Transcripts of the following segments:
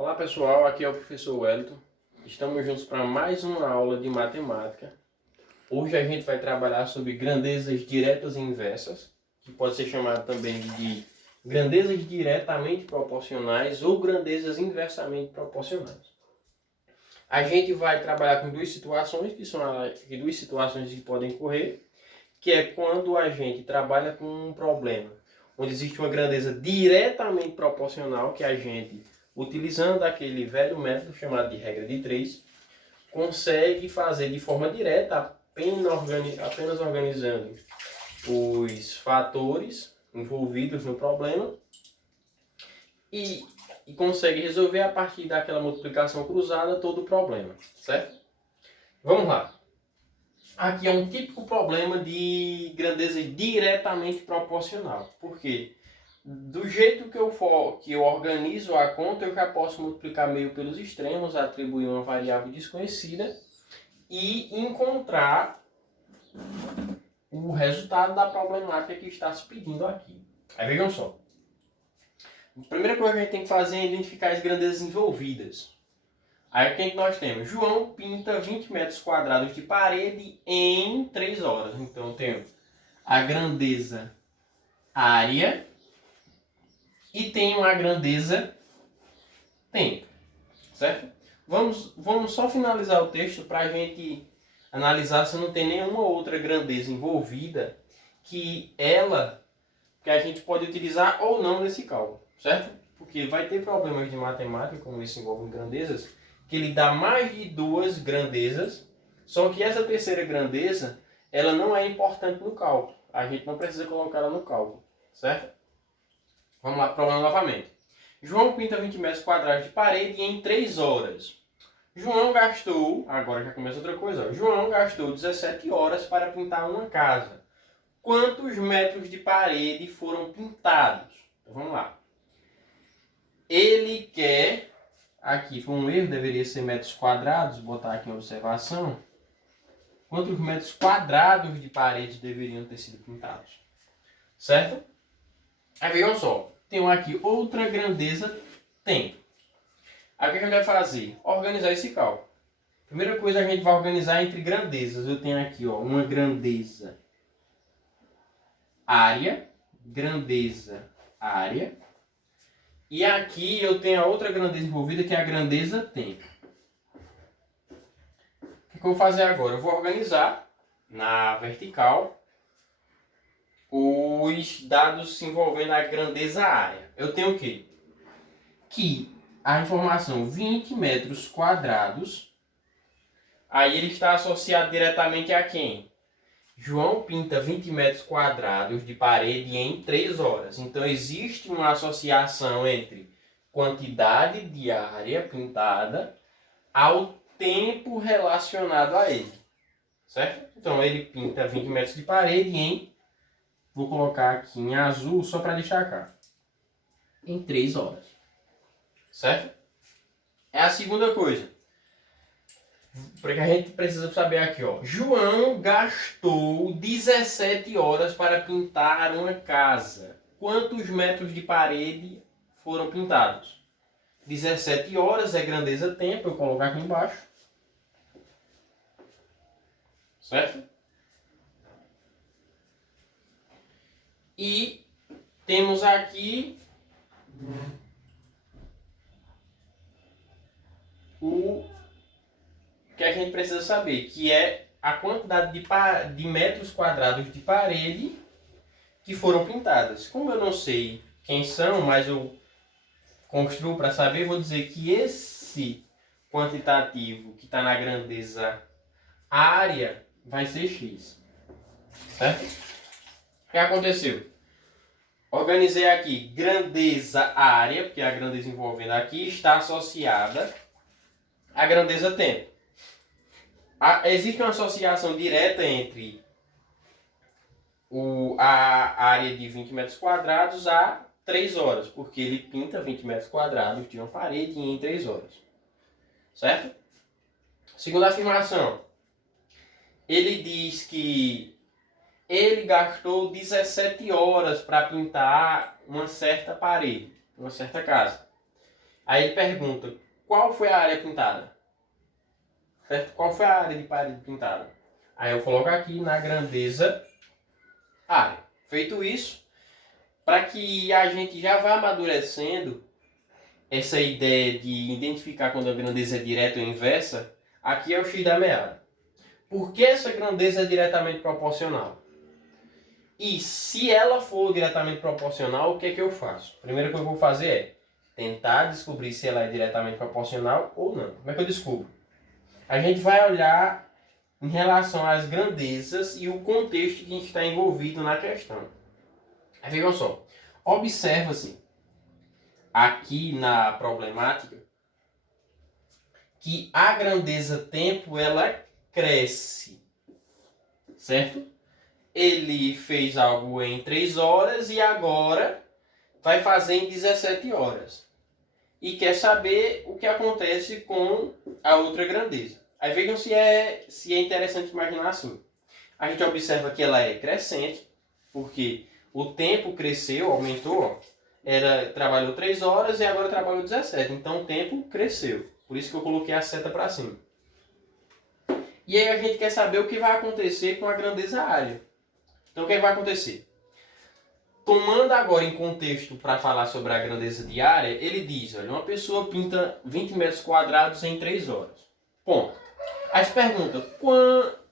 Olá pessoal, aqui é o professor Wellington. Estamos juntos para mais uma aula de matemática. Hoje a gente vai trabalhar sobre grandezas diretas e inversas, que pode ser chamado também de grandezas diretamente proporcionais ou grandezas inversamente proporcionais. A gente vai trabalhar com duas situações, que são duas situações que podem ocorrer, que é quando a gente trabalha com um problema onde existe uma grandeza diretamente proporcional, que a gente, utilizando aquele velho método chamado de regra de 3, consegue fazer de forma direta, apenas organizando os fatores envolvidos no problema e consegue resolver a partir daquela multiplicação cruzada todo o problema, certo? Vamos lá. Aqui é um típico problema de grandeza diretamente proporcional. Por quê? Do jeito que eu organizo a conta, eu já posso multiplicar meio pelos extremos, atribuir uma variável desconhecida e encontrar o resultado da problemática que está se pedindo aqui. Aí vejam só. A primeira coisa que a gente tem que fazer é identificar as grandezas envolvidas. Aí o que nós temos? João pinta 20 metros quadrados de parede em 3 horas. Então temos a grandeza área e tem a grandeza tempo, certo? Vamos só finalizar o texto para a gente analisar se não tem nenhuma outra grandeza envolvida que a gente pode utilizar ou não nesse cálculo, certo? Porque vai ter problemas de matemática, como esse envolvem grandezas, que ele dá mais de duas grandezas, só que essa terceira grandeza, ela não é importante no cálculo. A gente não precisa colocar ela no cálculo, certo? Vamos lá, problema novamente. João pinta 20 metros quadrados de parede em 3 horas. João gastou, agora já começa outra coisa, ó. João gastou 17 horas para pintar uma casa. Quantos metros de parede foram pintados? Então vamos lá. Ele quer... Aqui foi um erro, deveria ser metros quadrados, botar aqui em observação. Quantos metros quadrados de paredes deveriam ter sido pintados? Certo? Aí vejam só, tem aqui outra grandeza tempo. Aí o que a gente vai fazer? Organizar esse cálculo. Primeira coisa a gente vai organizar entre grandezas. Eu tenho aqui uma grandeza grandeza área. E aqui eu tenho a outra grandeza envolvida, que é a grandeza tempo. O que eu vou fazer agora? Eu vou organizar na vertical os dados envolvendo a grandeza área. Eu tenho o quê? Que a informação 20 metros quadrados, aí ele está associado diretamente a quem? João pinta 20 metros quadrados de parede em 3 horas. Então, existe uma associação entre quantidade de área pintada ao tempo relacionado a ele. Certo? Então, ele pinta 20 metros de parede em... Vou colocar aqui em azul só para destacar. Em 3 horas. Certo? É a segunda coisa. Porque a gente precisa saber aqui, ó. João gastou 17 horas para pintar uma casa. Quantos metros de parede foram pintados? 17 horas é grandeza tempo, eu vou colocar aqui embaixo. Certo? E temos aqui o que a gente precisa saber, que é a quantidade de metros quadrados de parede que foram pintadas. Como eu não sei quem são, mas eu construo para saber, vou dizer que esse quantitativo que está na grandeza área vai ser x. Certo? O que aconteceu? Organizei aqui grandeza área, porque a grandeza envolvendo aqui está associada à grandeza tempo. Existe uma associação direta entre a área de 20 metros quadrados a 3 horas, porque ele pinta 20 metros quadrados de uma parede em 3 horas. Certo? Segunda afirmação. Ele diz que ele gastou 17 horas para pintar uma certa parede, uma certa casa. Aí ele pergunta, qual foi a área pintada? Certo? Qual foi a área de parede pintada? Aí eu coloco aqui na grandeza área. Feito isso, para que a gente já vá amadurecendo essa ideia de identificar quando a grandeza é direta ou inversa, aqui é o x da meada. Por que essa grandeza é diretamente proporcional? E se ela for diretamente proporcional, o que é que eu faço? A primeira coisa que eu vou fazer é tentar descobrir se ela é diretamente proporcional ou não. Como é que eu descubro? A gente vai olhar em relação às grandezas e o contexto que a gente está envolvido na questão. Aí vejam só, observa-se aqui na problemática que a grandeza tempo ela cresce, certo? Ele fez algo em 3 horas e agora vai fazer em 17 horas. E quer saber o que acontece com a outra grandeza. Aí vejam se é interessante imaginar assim. A gente observa que ela é crescente, porque o tempo cresceu, aumentou. Trabalhou 3 horas e agora trabalhou 17. Então o tempo cresceu. Por isso que eu coloquei a seta para cima. E aí a gente quer saber o que vai acontecer com a grandeza área. Então o que vai acontecer? Tomando agora em contexto para falar sobre a grandeza de área, ele diz, olha, uma pessoa pinta 20 metros quadrados em 3 horas. Ponto. Aí se pergunta,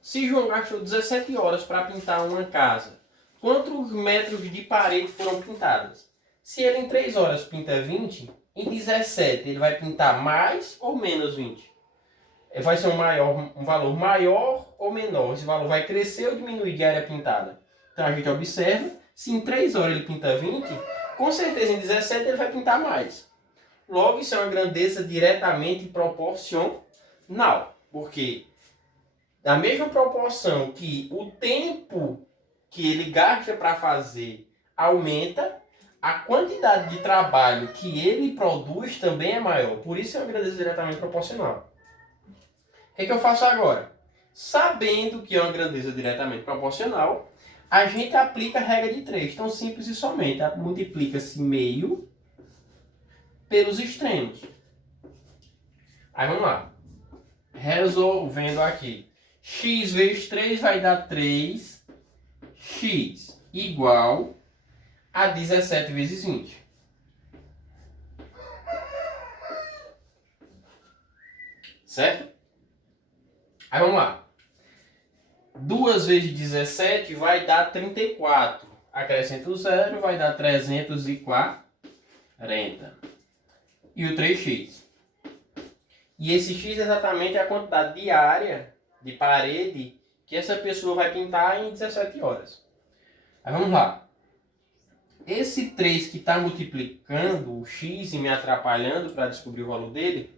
se João gastou 17 horas para pintar uma casa, quantos metros de parede foram pintadas? Se ele em 3 horas pinta 20, em 17 ele vai pintar mais ou menos 20? Vai ser um valor maior ou menor? Esse valor vai crescer ou diminuir de área pintada? Então a gente observa, se em 3 horas ele pinta 20, com certeza em 17 ele vai pintar mais. Logo, isso é uma grandeza diretamente proporcional. Porque da mesma proporção que o tempo que ele gasta para fazer aumenta, a quantidade de trabalho que ele produz também é maior. Por isso é uma grandeza diretamente proporcional. O que eu faço agora? Sabendo que é uma grandeza diretamente proporcional, a gente aplica a regra de 3. Tão simples e somente. Multiplica-se meio pelos extremos. Aí vamos lá. Resolvendo aqui. X vezes 3 vai dar 3x igual a 17 vezes 20. Certo? Aí vamos lá. 2 vezes 17 vai dar 34. Acrescenta o 0, vai dar 340. E o 3x. E esse x é exatamente a quantidade de área, de parede, que essa pessoa vai pintar em 17 horas. Aí vamos lá. Esse 3 que está multiplicando o x e me atrapalhando para descobrir o valor dele,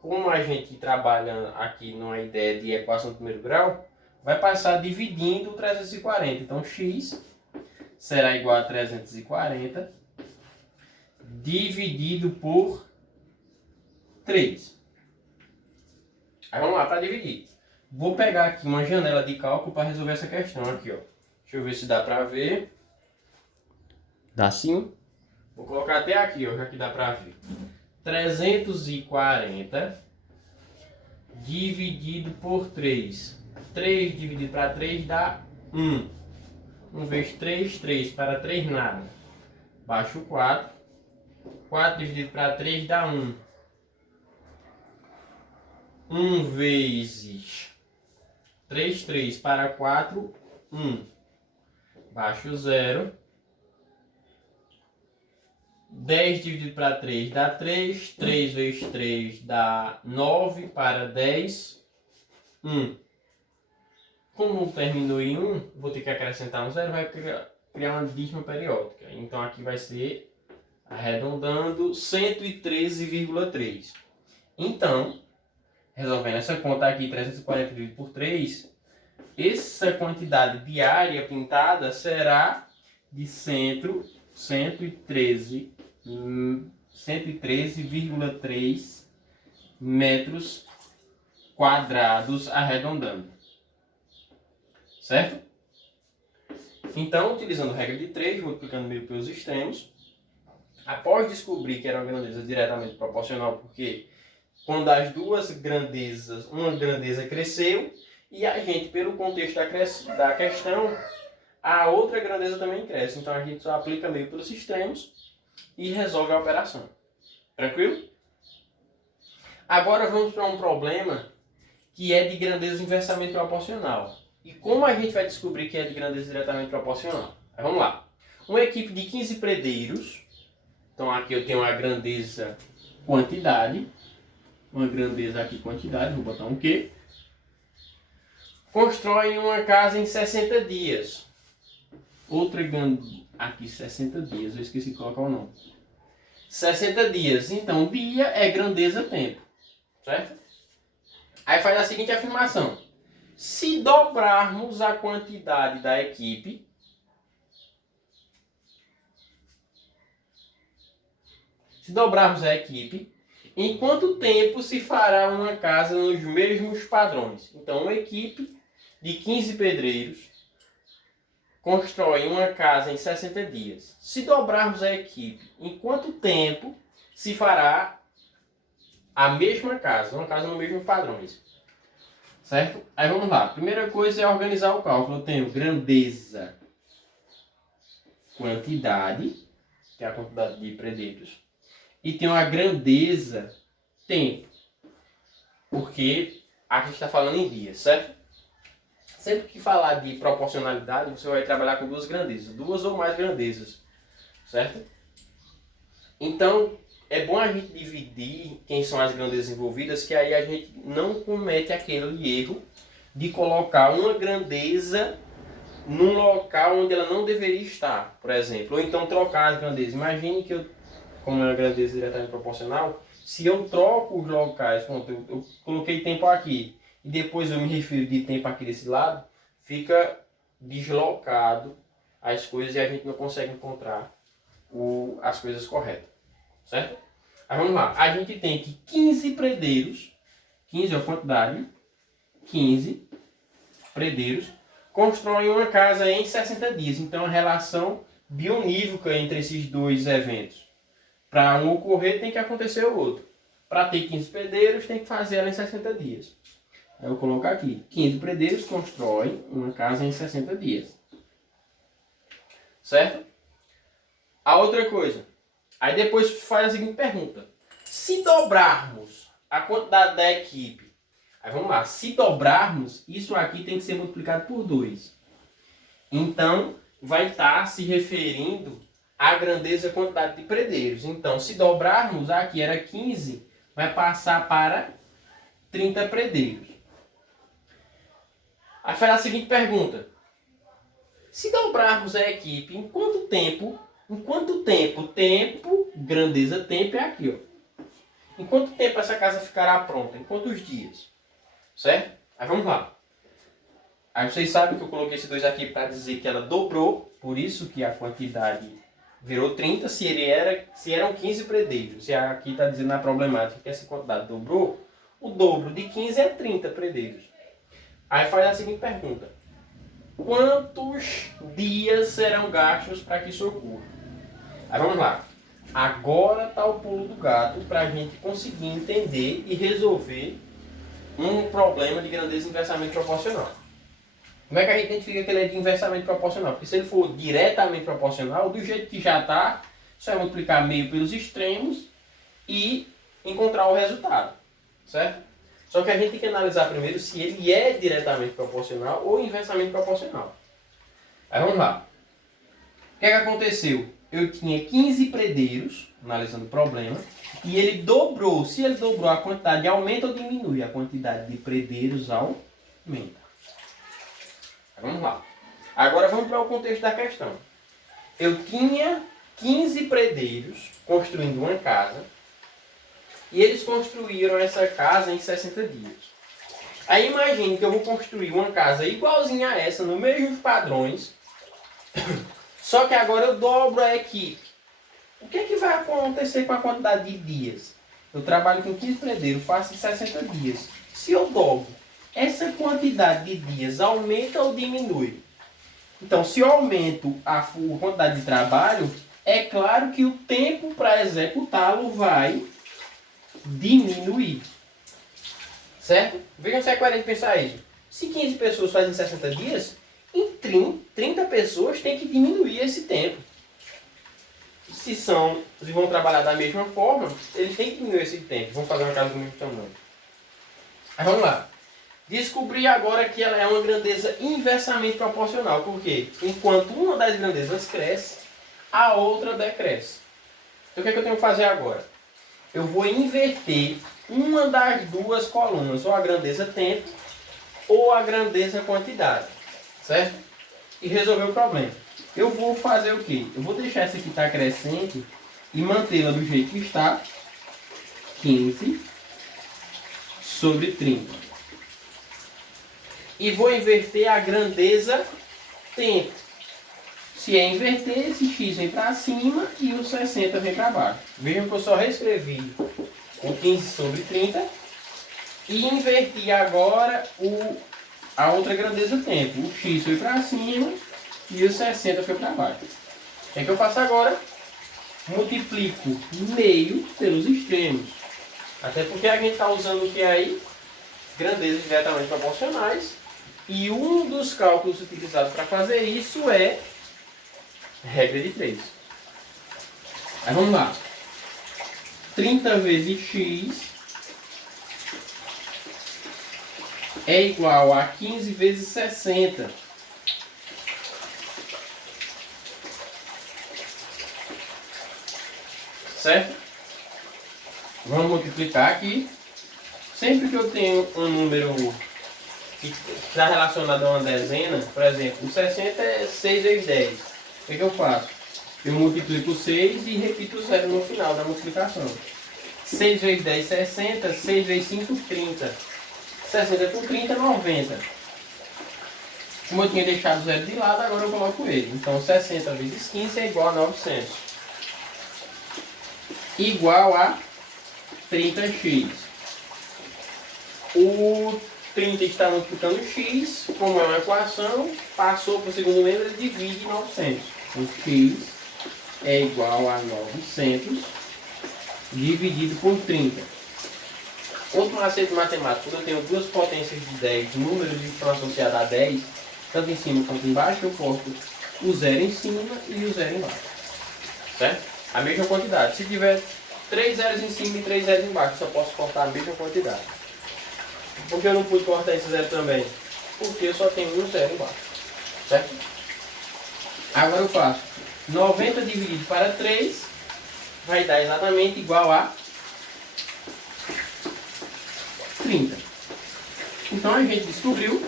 como a gente trabalha aqui numa ideia de equação de primeiro grau, vai passar dividindo o 340. Então x será igual a 340 dividido por 3. Aí vamos lá para dividir. Vou pegar aqui uma janela de cálculo para resolver essa questão aqui, ó. Deixa eu ver se dá para ver. Dá sim. Vou colocar até aqui, ó, já que dá para ver. 340 dividido por 3. 3 dividido para 3 dá 1. 1 vezes 3, 3. Para 3 nada. Baixa o 4. 4 dividido para 3 dá 1. 1 vezes 3, 3 para 4, 1. Baixa o 0. 10 dividido para 3 dá 3. 3 vezes 3 dá 9. Para 10, 1. Como terminou em 1, vou ter que acrescentar um 0, vai criar uma dízima periódica. Então aqui vai ser, arredondando, 113,3. Então, resolvendo essa conta aqui, 340 dividido por 3, essa quantidade de área pintada será de 113,3 metros quadrados, arredondando. Certo? Então, utilizando a regra de 3, multiplicando meio pelos extremos, após descobrir que era uma grandeza diretamente proporcional, porque quando as duas grandezas, uma grandeza cresceu, e a gente, pelo contexto da questão, a outra grandeza também cresce. Então a gente só aplica meio pelos extremos e resolve a operação. Tranquilo? Agora vamos para um problema que é de grandeza inversamente proporcional. E como a gente vai descobrir que é de grandeza diretamente proporcional? Aí vamos lá. Uma equipe de 15 predeiros. Então aqui eu tenho a grandeza quantidade. Uma grandeza aqui quantidade, vou botar um Q. Constrói uma casa em 60 dias. Outra grande... Aqui 60 dias, eu esqueci de colocar o nome. 60 dias. Então dia é grandeza tempo. Certo? Aí faz a seguinte afirmação. Se dobrarmos a quantidade da equipe, em quanto tempo se fará uma casa nos mesmos padrões? Então, uma equipe de 15 pedreiros constrói uma casa em 60 dias. Se dobrarmos a equipe, em quanto tempo se fará a mesma casa, uma casa nos mesmos padrões? Certo? Aí vamos lá. Primeira coisa é organizar o cálculo. Eu tenho grandeza, quantidade, que é a quantidade de predeiros, e tenho a grandeza, tempo, porque aqui está falando em dias, certo? Sempre que falar de proporcionalidade, você vai trabalhar com duas grandezas, duas ou mais grandezas, certo? Então, é bom a gente dividir quem são as grandezas envolvidas, que aí a gente não comete aquele erro de colocar uma grandeza num local onde ela não deveria estar, por exemplo. Ou então trocar as grandezas. Imagine que como é uma grandeza diretamente proporcional, se eu troco os locais, pronto, eu coloquei tempo aqui, e depois eu me refiro de tempo aqui desse lado, fica deslocado as coisas e a gente não consegue encontrar as coisas corretas. Certo? Aí vamos lá. A gente tem que 15 predeiros, 15 é a quantidade, 15 predeiros, constroem uma casa em 60 dias. Então, a relação bionívoca entre esses dois eventos. Para um ocorrer, tem que acontecer o outro. Para ter 15 predeiros, tem que fazer ela em 60 dias. Aí eu coloco aqui. 15 predeiros constroem uma casa em 60 dias. Certo? A outra coisa. Aí depois faz a seguinte pergunta. Se dobrarmos a quantidade da equipe, aí vamos lá, se dobrarmos, isso aqui tem que ser multiplicado por 2. Então, vai estar se referindo à grandeza e quantidade de predeiros. Então, se dobrarmos, aqui era 15, vai passar para 30 predeiros. Aí faz a seguinte pergunta. Se dobrarmos a equipe, em quanto tempo, grandeza tempo é aqui, ó. Em quanto tempo essa casa ficará pronta? Em quantos dias? Certo? Aí vamos lá. Aí vocês sabem que eu coloquei esses dois aqui para dizer que ela dobrou, por isso que a quantidade virou 30, se eram 15 predeiros. E aqui está dizendo na problemática que essa quantidade dobrou, o dobro de 15 é 30 predeiros. Aí faz a seguinte pergunta. Quantos dias serão gastos para que isso ocorra? Aí vamos lá. Agora está o pulo do gato para a gente conseguir entender e resolver um problema de grandeza inversamente proporcional. Como é que a gente identifica que ele é de inversamente proporcional? Porque se ele for diretamente proporcional, do jeito que já está, só é multiplicar meio pelos extremos e encontrar o resultado. Certo? Só que a gente tem que analisar primeiro se ele é diretamente proporcional ou inversamente proporcional. Aí vamos lá. O que é que aconteceu? Eu tinha 15 predeiros, analisando o problema, e ele dobrou. Se ele dobrou, a quantidade aumenta ou diminui? A quantidade de predeiros aumenta. Vamos lá. Agora vamos para o contexto da questão. Eu tinha 15 predeiros construindo uma casa, e eles construíram essa casa em 60 dias. Aí imagine que eu vou construir uma casa igualzinha a essa, nos mesmos padrões, só que agora eu dobro a equipe. O que é que vai acontecer com a quantidade de dias? Eu trabalho com 15 predeiros, faço em 60 dias. Se eu dobro, essa quantidade de dias aumenta ou diminui? Então, se eu aumento a quantidade de trabalho, é claro que o tempo para executá-lo vai diminuir. Certo? Vejam se é coerente pensar isso. Se 15 pessoas fazem 60 dias, em 30 pessoas tem que diminuir esse tempo. Se vão trabalhar da mesma forma, eles têm que diminuir esse tempo. Vão fazer uma casa do mesmo tamanho. Mas vamos lá. Descobri agora que ela é uma grandeza inversamente proporcional. Por quê? Enquanto uma das grandezas cresce, a outra decresce. Então o que é que eu tenho que fazer agora? Eu vou inverter uma das duas colunas, ou a grandeza tempo, ou a grandeza quantidade. Certo? E resolver o problema. Eu vou fazer o quê? Eu vou deixar essa aqui estar crescente e mantê-la do jeito que está. 15 sobre 30. E vou inverter a grandeza tempo. Se é inverter, esse x vem para cima e o 60 vem para baixo. Vejam que eu só reescrevi o 15 sobre 30 e inverti agora a outra grandeza tempo. O x foi para cima e o 60 foi para baixo. O que é que eu faço agora? Multiplico meio pelos extremos. Até porque a gente está usando o que é aí? Grandezas diretamente proporcionais. E um dos cálculos utilizados para fazer isso é regra de 3. Aí vamos lá. 30 vezes x é igual a 15 vezes 60. Certo? Vamos multiplicar aqui. Sempre que eu tenho um número que está relacionado a uma dezena, por exemplo, o 60 é 6 vezes 10. O que eu faço? Eu multiplico 6 e repito o 0 no final da multiplicação. 6 vezes 10, 60. 6 vezes 5, 30. 60 por 30, 90. Como eu tinha deixado o 0 de lado, agora eu coloco ele. Então 60 vezes 15 é igual a 900. Igual a 30x. O 30 está multiplicando x, como é uma equação, passou para o segundo membro, ele divide 900. O x é igual a 900 dividido por 30. Outro macete matemático, quando eu tenho duas potências de 10, números que estão associados a 10, tanto em cima quanto embaixo, eu corto o 0 em cima e o 0 embaixo. Certo? A mesma quantidade. Se tiver 3 zeros em cima e 3 zeros embaixo, só posso cortar a mesma quantidade. Por que eu não pude cortar esse zero também? Porque eu só tenho um zero embaixo. Certo? Agora eu faço 90 dividido para 3 vai dar exatamente igual a 30. Então a gente descobriu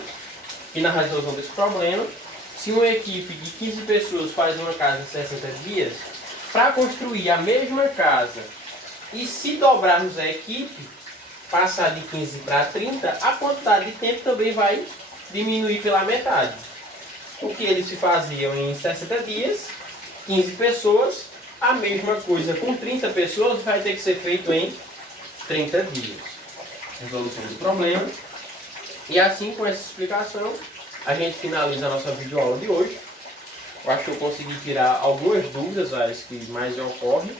que na resolução desse problema, se uma equipe de 15 pessoas faz uma casa em 60 dias, para construir a mesma casa e se dobrarmos a equipe, passar de 15 para 30, a quantidade de tempo também vai diminuir pela metade. O que eles se faziam em 60 dias, 15 pessoas, a mesma coisa com 30 pessoas vai ter que ser feito em 30 dias. Resolução do problema. E assim, com essa explicação, a gente finaliza a nossa videoaula de hoje. Eu acho que eu consegui tirar algumas dúvidas, as que mais ocorrem,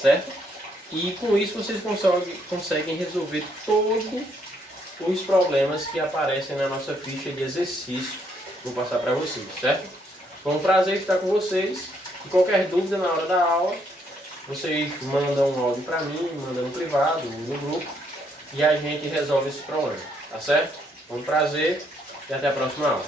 certo? E com isso vocês conseguem resolver todos os problemas que aparecem na nossa ficha de exercício. Vou passar para vocês, certo? Foi um prazer estar com vocês. E qualquer dúvida na hora da aula, vocês mandam um áudio para mim, mandam no privado, no grupo, e a gente resolve esse problema, tá certo? Foi um prazer e até a próxima aula.